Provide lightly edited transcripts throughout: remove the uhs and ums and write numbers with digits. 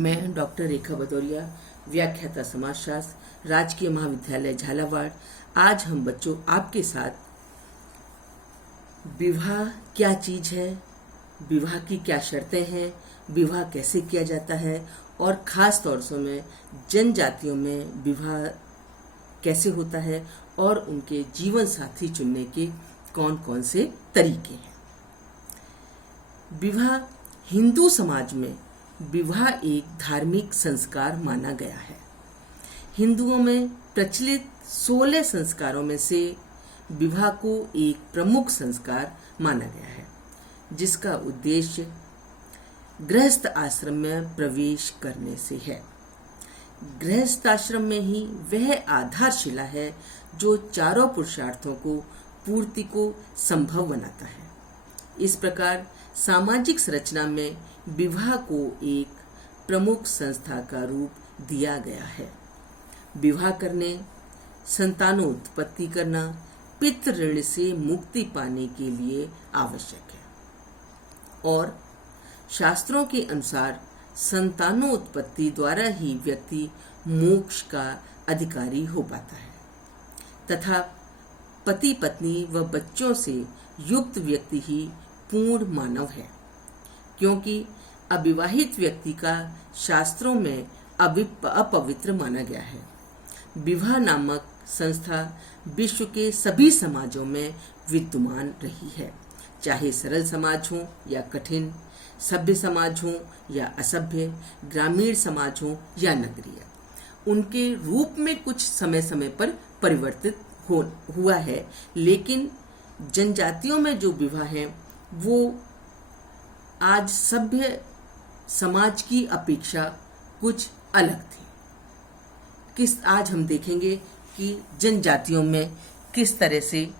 मैं डॉक्टर रेखा भदौरिया, व्याख्याता समाजशास्त्र, राजकीय महाविद्यालय झालावाड़। आज हम बच्चों आपके साथ विवाह क्या चीज है, विवाह की क्या शर्तें हैं, विवाह कैसे किया जाता है और खास तौर से में जनजातियों में विवाह कैसे होता है और उनके जीवन साथी चुनने के कौन कौन से तरीके हैं। विवाह हिंदू समाज में विवाह एक धार्मिक संस्कार माना गया है। हिंदुओं में प्रचलित 16 संस्कारों में से विवाह को एक प्रमुख संस्कार माना गया है, जिसका उद्देश्य गृहस्थ आश्रम में प्रवेश करने से है। गृहस्थ आश्रम में ही वह आधारशिला है जो चारों पुरुषार्थों को पूर्ति को संभव बनाता है। इस प्रकार सामाजिक संरचना में विवाह को एक प्रमुख संस्था का रूप दिया गया है। विवाह करने, संतानोत्पत्ति करना पितृ ऋण से मुक्ति पाने के लिए आवश्यक है और शास्त्रों के अनुसार संतानोत्पत्ति द्वारा ही व्यक्ति मोक्ष का अधिकारी हो पाता है तथा पति पत्नी व बच्चों से युक्त व्यक्ति ही पूर्ण मानव है, क्योंकि अविवाहित व्यक्ति का शास्त्रों में अपवित्र माना गया है। विवाह नामक संस्था विश्व के सभी समाजों में विद्यमान रही है, चाहे सरल समाज हो या कठिन, सभ्य समाज हो या असभ्य, ग्रामीण समाज हो या नगरीय। उनके रूप में कुछ समय समय पर परिवर्तित हुआ है, लेकिन जनजातियों में जो विवाह है वो आज सभ्य समाज की अपेक्षा कुछ अलग थी। आज हम देखेंगे कि जनजातियों में किस तरह से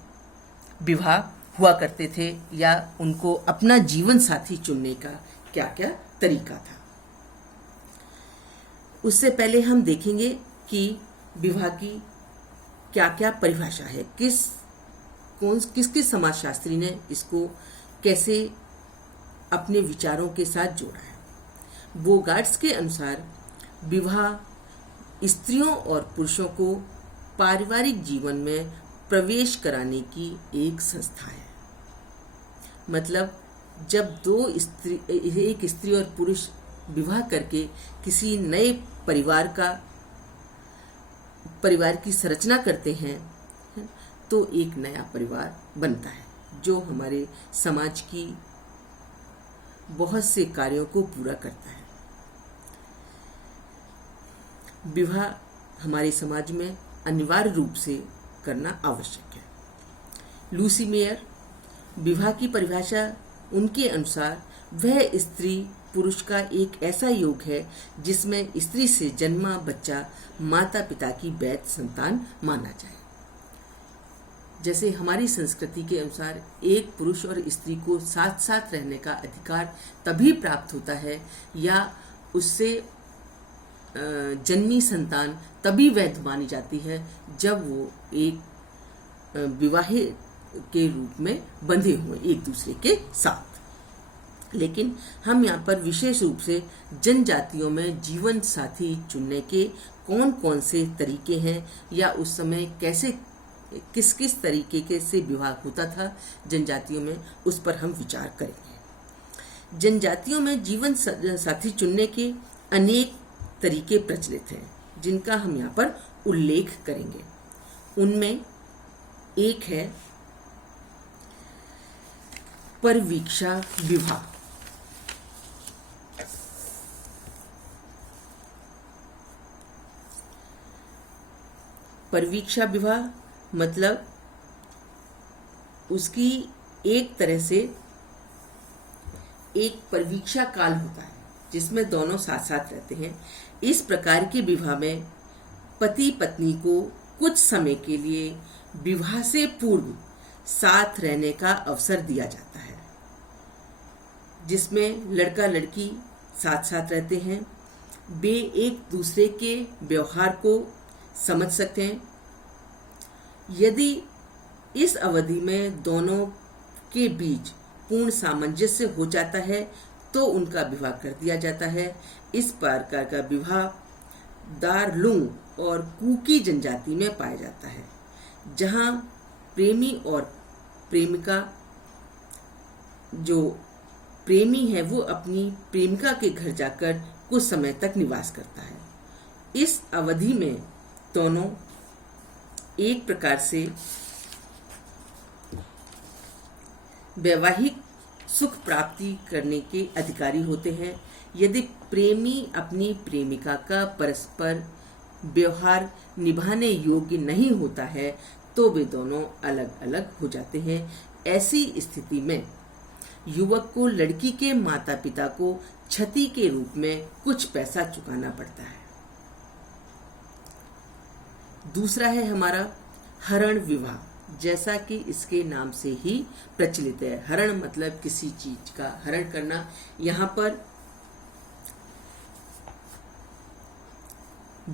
विवाह हुआ करते थे या उनको अपना जीवन साथी चुनने का क्या क्या तरीका था। उससे पहले हम देखेंगे कि विवाह की क्या क्या परिभाषा है, किस समाजशास्त्री ने इसको कैसे अपने विचारों के साथ जोड़ा है। बोगार्ट्स के अनुसार विवाह स्त्रियों और पुरुषों को पारिवारिक जीवन में प्रवेश कराने की एक संस्था है। मतलब जब एक स्त्री और पुरुष विवाह करके किसी नए परिवार की संरचना करते हैं तो एक नया परिवार बनता है जो हमारे समाज की बहुत से कार्यों को पूरा करता है। विवाह हमारे समाज में अनिवार्य रूप से करना आवश्यक है। लूसी मेयर विवाह की परिभाषा उनके अनुसार वह स्त्री पुरुष का एक ऐसा योग है जिसमें स्त्री से जन्मा बच्चा माता पिता की वैध संतान माना जाए। जैसे हमारी संस्कृति के अनुसार एक पुरुष और स्त्री को साथ साथ रहने का अधिकार तभी प्राप्त होता है या उससे जन्मी संतान तभी वैध मानी जाती है जब वो एक विवाहित के रूप में बंधे हुए एक दूसरे के साथ। लेकिन हम यहाँ पर विशेष रूप से जनजातियों में जीवन साथी चुनने के कौन कौन से तरीके हैं या उस समय कैसे किस किस तरीके के से विवाह होता था जनजातियों में, उस पर हम विचार करेंगे। जनजातियों में जीवन साथी चुनने के अनेक तरीके प्रचलित हैं जिनका हम यहाँ पर उल्लेख करेंगे। उनमें एक है परवीक्षा विवाह। परवीक्षा विवाह मतलब उसकी एक तरह से एक परवीक्षा काल होता है जिसमें दोनों साथ साथ रहते हैं। इस प्रकार के विवाह में पति पत्नी को कुछ समय के लिए विवाह से पूर्व साथ रहने का अवसर दिया जाता है, जिसमें लड़का लड़की साथ साथ रहते हैं। वे एक दूसरे के व्यवहार को समझ सकते हैं। यदि इस अवधि में दोनों के बीच पूर्ण सामंजस्य हो जाता है तो उनका विवाह कर दिया जाता है। इस प्रकार का विवाह दार्लुंग और कुकी जनजाति में पाया जाता है, जहां प्रेमी और प्रेमिका, जो प्रेमी है वो अपनी प्रेमिका के घर जाकर कुछ समय तक निवास करता है। इस अवधि में दोनों एक प्रकार से वैवाहिक सुख प्राप्ति करने के अधिकारी होते हैं। यदि प्रेमी अपनी प्रेमिका का परस्पर व्यवहार निभाने योग्य नहीं होता है तो वे दोनों अलग अलग हो जाते हैं। ऐसी स्थिति में युवक को लड़की के माता पिता को क्षति के रूप में कुछ पैसा चुकाना पड़ता है। दूसरा है हमारा हरण विवाह, जैसा कि इसके नाम से ही प्रचलित है। हरण मतलब किसी चीज का हरण करना। यहाँ पर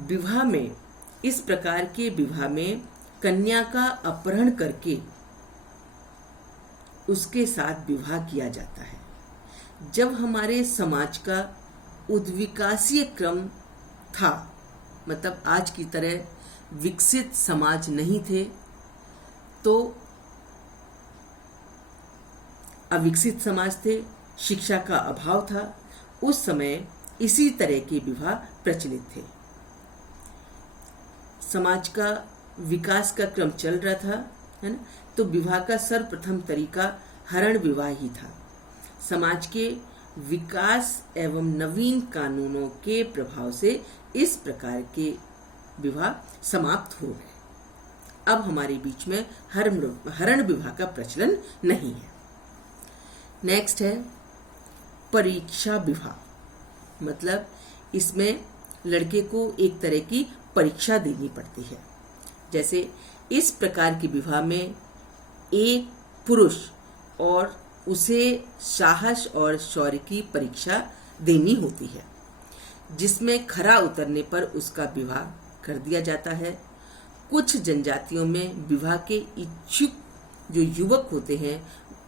विवाह में, इस प्रकार के विवाह में कन्या का अपहरण करके उसके साथ विवाह किया जाता है। जब हमारे समाज का उद्विकासीय क्रम था, मतलब आज की तरह विकसित समाज नहीं थे, तो अविकसित समाज थे, शिक्षा का अभाव था, उस समय इसी तरह के विवाह प्रचलित थे। समाज का विकास का क्रम चल रहा था, है ना, तो विवाह का सर्वप्रथम तरीका हरण विवाह ही था। समाज के विकास एवं नवीन कानूनों के प्रभाव से इस प्रकार के विवाह समाप्त हो गए। अब हमारे बीच में हरण विवाह का प्रचलन नहीं है। नेक्स्ट है परीक्षा विवाह, मतलब इसमें लड़के को एक तरह की परीक्षा देनी पड़ती है। जैसे इस प्रकार के विवाह में एक पुरुष और उसे साहस और शौर्य की परीक्षा देनी होती है, जिसमें खरा उतरने पर उसका विवाह कर दिया जाता है। कुछ जनजातियों में विवाह के इच्छुक जो युवक होते हैं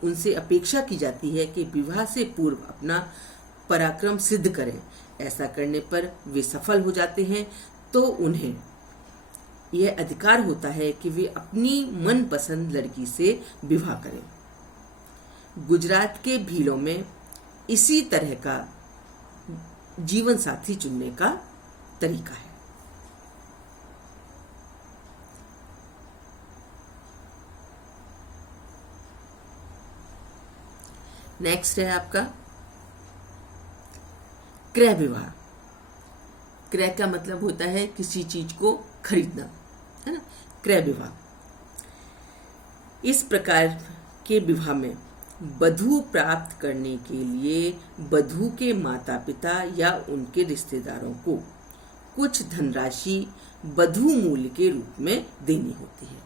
उनसे अपेक्षा की जाती है कि विवाह से पूर्व अपना पराक्रम सिद्ध करें। ऐसा करने पर वे सफल हो जाते हैं तो उन्हें यह अधिकार होता है कि वे अपनी मनपसंद लड़की से विवाह करें। गुजरात के भीलों में इसी तरह का जीवन साथी चुनने का तरीका है। नेक्स्ट है आपका क्रय विवाह। क्रय का मतलब होता है किसी चीज को खरीदना, है ना, क्रय विवाह। इस प्रकार के विवाह में वधू प्राप्त करने के लिए वधू के माता पिता या उनके रिश्तेदारों को कुछ धनराशि वधू मूल्य के रूप में देनी होती है।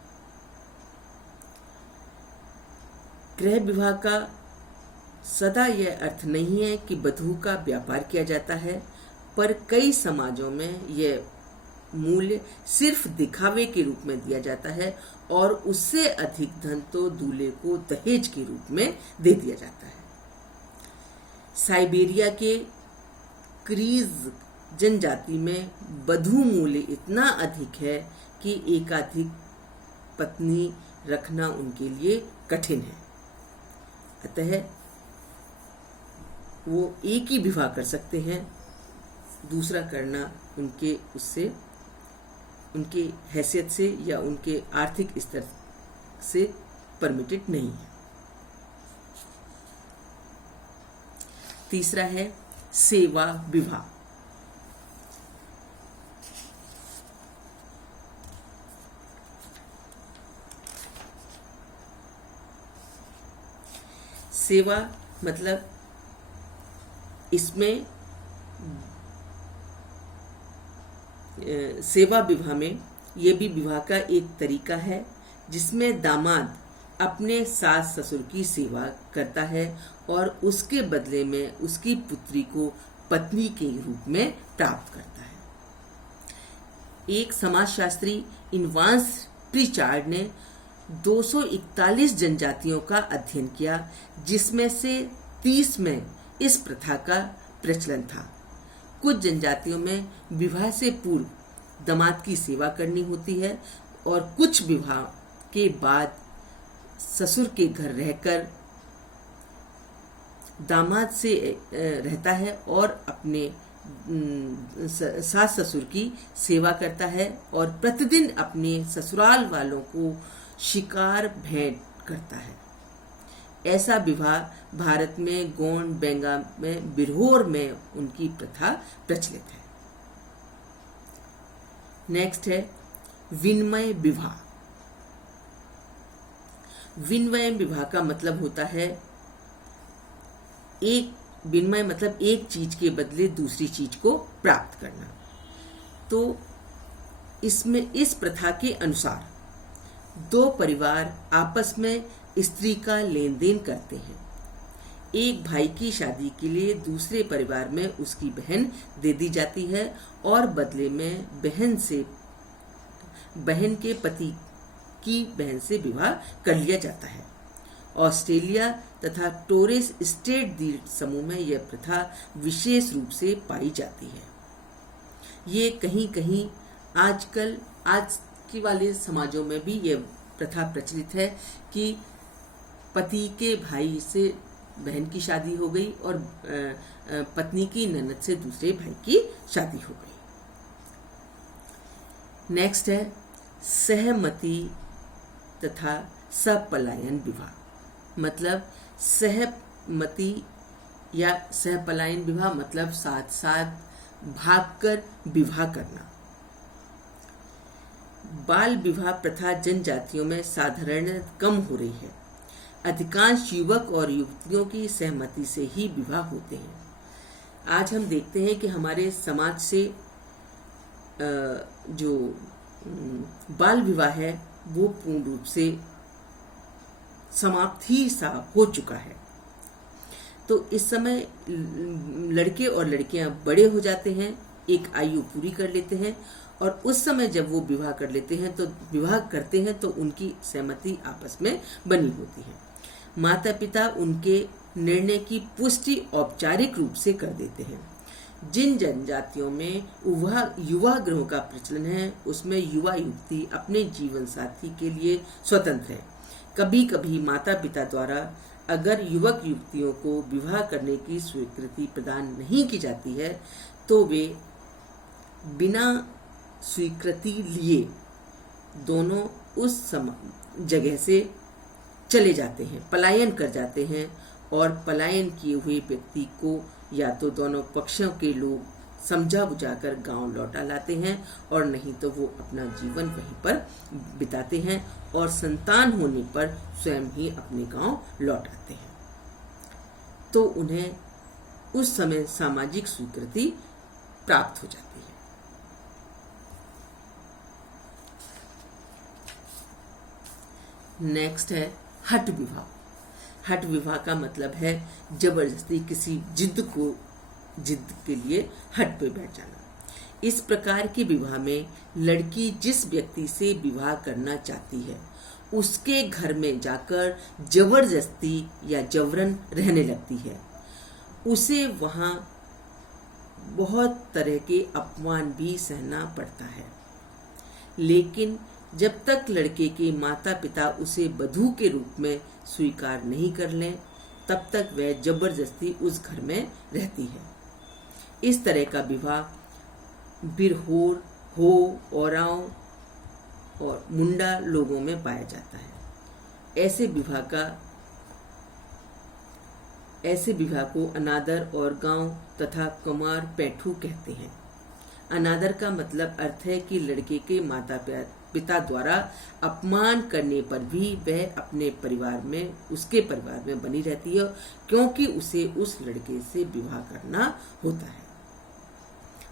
क्रय विवाह का सदा यह अर्थ नहीं है कि वधू का व्यापार किया जाता है, पर कई समाजों में यह मूल्य सिर्फ दिखावे के रूप में दिया जाता है और उससे अधिक धन तो दूल्हे को दहेज के रूप में दे दिया जाता है। साइबेरिया के क्रीज जनजाति में वधू मूल्य इतना अधिक है कि एकाधिक पत्नी रखना उनके लिए कठिन है। अतः वो एक ही विवाह कर सकते हैं, दूसरा करना उनके हैसियत से या उनके आर्थिक स्तर से परमिटेड नहीं है। तीसरा है सेवा विवाह। सेवा मतलब इसमें सेवा विवाह में यह भी विवाह का एक तरीका है जिसमें दामाद अपने सास ससुर की सेवा करता है और उसके बदले में उसकी पुत्री को पत्नी के रूप में प्राप्त करता है। एक समाजशास्त्री इनवांस प्रीचार्ड ने 241 जनजातियों का अध्ययन किया, जिसमें से 30 में इस प्रथा का प्रचलन था। कुछ जनजातियों में विवाह से पूर्व दामाद की सेवा करनी होती है और कुछ विवाह के बाद ससुर के घर रहकर दामाद से रहता है और अपने सास ससुर की सेवा करता है और प्रतिदिन अपने ससुराल वालों को शिकार भेंट करता है। ऐसा विवाह भारत में गोंड बेंगा में बिरहोर में उनकी प्रथा प्रचलित है। नेक्स्ट है विनिमय विवाह। विनिमय विवाह का मतलब होता है विनिमय मतलब एक चीज के बदले दूसरी चीज को प्राप्त करना। तो इसमें इस प्रथा के अनुसार दो परिवार आपस में स्त्री का लेन देन करते हैं। एक भाई की शादी के लिए दूसरे परिवार में उसकी बहन दे दी जाती है और बदले में बहन के पति की बहन से विवाह कर लिया जाता है। ऑस्ट्रेलिया तथा टोरेस स्ट्रेट द्वीप समूह में यह प्रथा विशेष रूप से पाई जाती है। ये कहीं कहीं आज के वाले समाजों में भी यह प्रथा प्रचलित है कि पति के भाई से बहन की शादी हो गई और पत्नी की ननद से दूसरे भाई की शादी हो गई। नेक्स्ट है सहमति तथा सपलायन विवाह। मतलब सहमति या सहपलायन विवाह मतलब साथ साथ भागकर विवाह करना। बाल विवाह प्रथा जनजातियों में साधारण कम हो रही है। अधिकांश युवक और युवतियों की सहमति से ही विवाह होते हैं। आज हम देखते हैं कि हमारे समाज से जो बाल विवाह है वो पूर्ण रूप से समाप्त ही सा हो चुका है। तो इस समय लड़के और लड़कियां बड़े हो जाते हैं, एक आयु पूरी कर लेते हैं और उस समय जब वो विवाह करते हैं तो उनकी सहमति आपस में बनी होती है। माता पिता उनके निर्णय की पुष्टि औपचारिक रूप से कर देते हैं। जिन जनजातियों में युवा गृहों का प्रचलन है उसमें युवा युवती अपने जीवन साथी के लिए स्वतंत्र है। कभी कभी माता पिता द्वारा अगर युवक युवतियों को विवाह करने की स्वीकृति प्रदान नहीं की जाती है तो वे बिना स्वीकृति लिए दोनों उस जगह से चले जाते हैं, पलायन कर जाते हैं और पलायन किए हुए व्यक्ति को या तो दोनों पक्षों के लोग समझा बुझाकर गांव लौटा लाते हैं और नहीं तो वो अपना जीवन वहीं पर बिताते हैं और संतान होने पर स्वयं ही अपने गांव लौट आते हैं। तो उन्हें उस समय सामाजिक स्वीकृति प्राप्त हो जाती है। नेक्स्ट है हठ विवाह। हठ विवाह का मतलब है जबरदस्ती किसी जिद के लिए हट पे बैठ जाना। इस प्रकार के विवाह में लड़की जिस व्यक्ति से विवाह करना चाहती है उसके घर में जाकर जबरदस्ती या जबरन रहने लगती है। उसे वहां बहुत तरह के अपमान भी सहना पड़ता है, लेकिन जब तक लड़के के माता पिता उसे वधू के रूप में स्वीकार नहीं कर लें तब तक वह जबरदस्ती उस घर में रहती है। इस तरह का विवाह बिरहोर, हो, औरांव और मुंडा लोगों में पाया जाता है। ऐसे विवाह को अनादर और गांव तथा कुमार पैठू कहते हैं। अनादर का मतलब अर्थ है कि लड़के के माता पिता द्वारा अपमान करने पर भी वह अपने उसके परिवार में बनी रहती है क्योंकि उसे उस लड़के से विवाह करना होता है।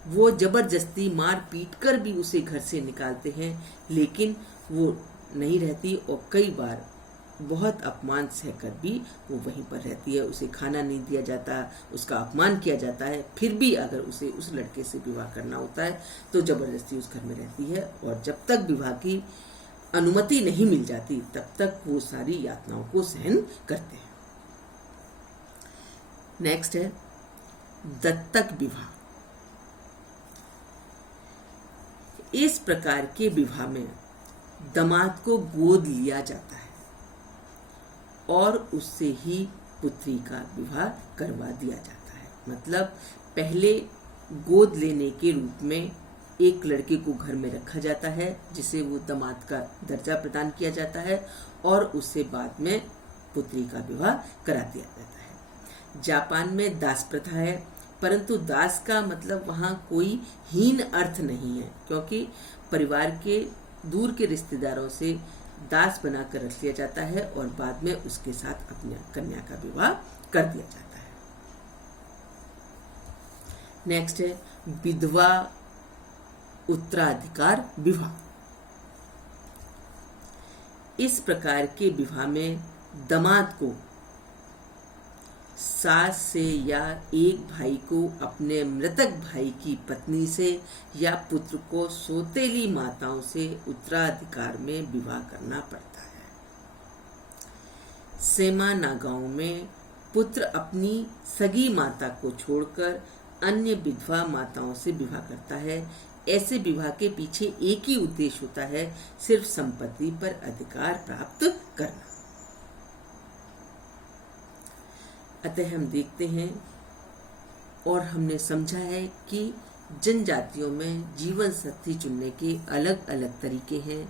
वो जबरदस्ती मार पीट कर भी उसे घर से निकालते हैं लेकिन वो नहीं रहती और कई बार बहुत अपमान सहकर भी वो वहीं पर रहती है। उसे खाना नहीं दिया जाता, उसका अपमान किया जाता है, फिर भी अगर उसे उस लड़के से विवाह करना होता है तो जबरदस्ती उस घर में रहती है और जब तक विवाह की अनुमति नहीं मिल जाती तब तक वो सारी यातनाओं को सहन करते हैं। नेक्स्ट है दत्तक विवाह। इस प्रकार के विवाह में दामाद को गोद लिया जाता है और उससे ही पुत्री का विवाह करवा दिया जाता है। मतलब पहले गोद लेने के रूप में एक लड़के को घर में रखा जाता है जिसे वो दामाद का दर्जा प्रदान किया जाता है और उससे बाद में पुत्री का विवाह करा दिया जाता है। जापान में दास प्रथा है, परंतु दास का मतलब वहाँ कोई हीन अर्थ नहीं है, क्योंकि परिवार के दूर के रिश्तेदारों से दास बनाकर रख लिया जाता है और बाद में उसके साथ अपनी कन्या का विवाह कर दिया जाता है। नेक्स्ट है विधवा उत्तराधिकार विवाह। इस प्रकार के विवाह में दामाद को सास से या एक भाई को अपने मृतक भाई की पत्नी से या पुत्र को सौतेली माताओं से उत्तराधिकार में विवाह करना पड़ता है। सेमा नागाओं में पुत्र अपनी सगी माता को छोड़कर अन्य विधवा माताओं से विवाह करता है। ऐसे विवाह के पीछे एक ही उद्देश्य होता है, सिर्फ संपत्ति पर अधिकार प्राप्त करना। अतः हम देखते हैं और हमने समझा है कि जनजातियों में जीवन साथी चुनने के अलग अलग तरीके हैं।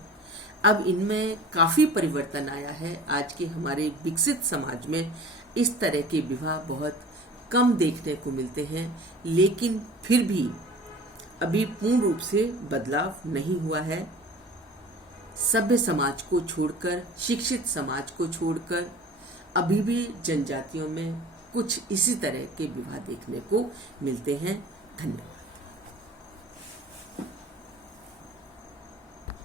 अब इनमें काफी परिवर्तन आया है। आज के हमारे विकसित समाज में इस तरह के विवाह बहुत कम देखने को मिलते हैं, लेकिन फिर भी अभी पूर्ण रूप से बदलाव नहीं हुआ है। सभ्य समाज को छोड़कर, शिक्षित समाज को छोड़कर अभी भी जनजातियों में कुछ इसी तरह के विवाह देखने को मिलते हैं। धन्यवाद।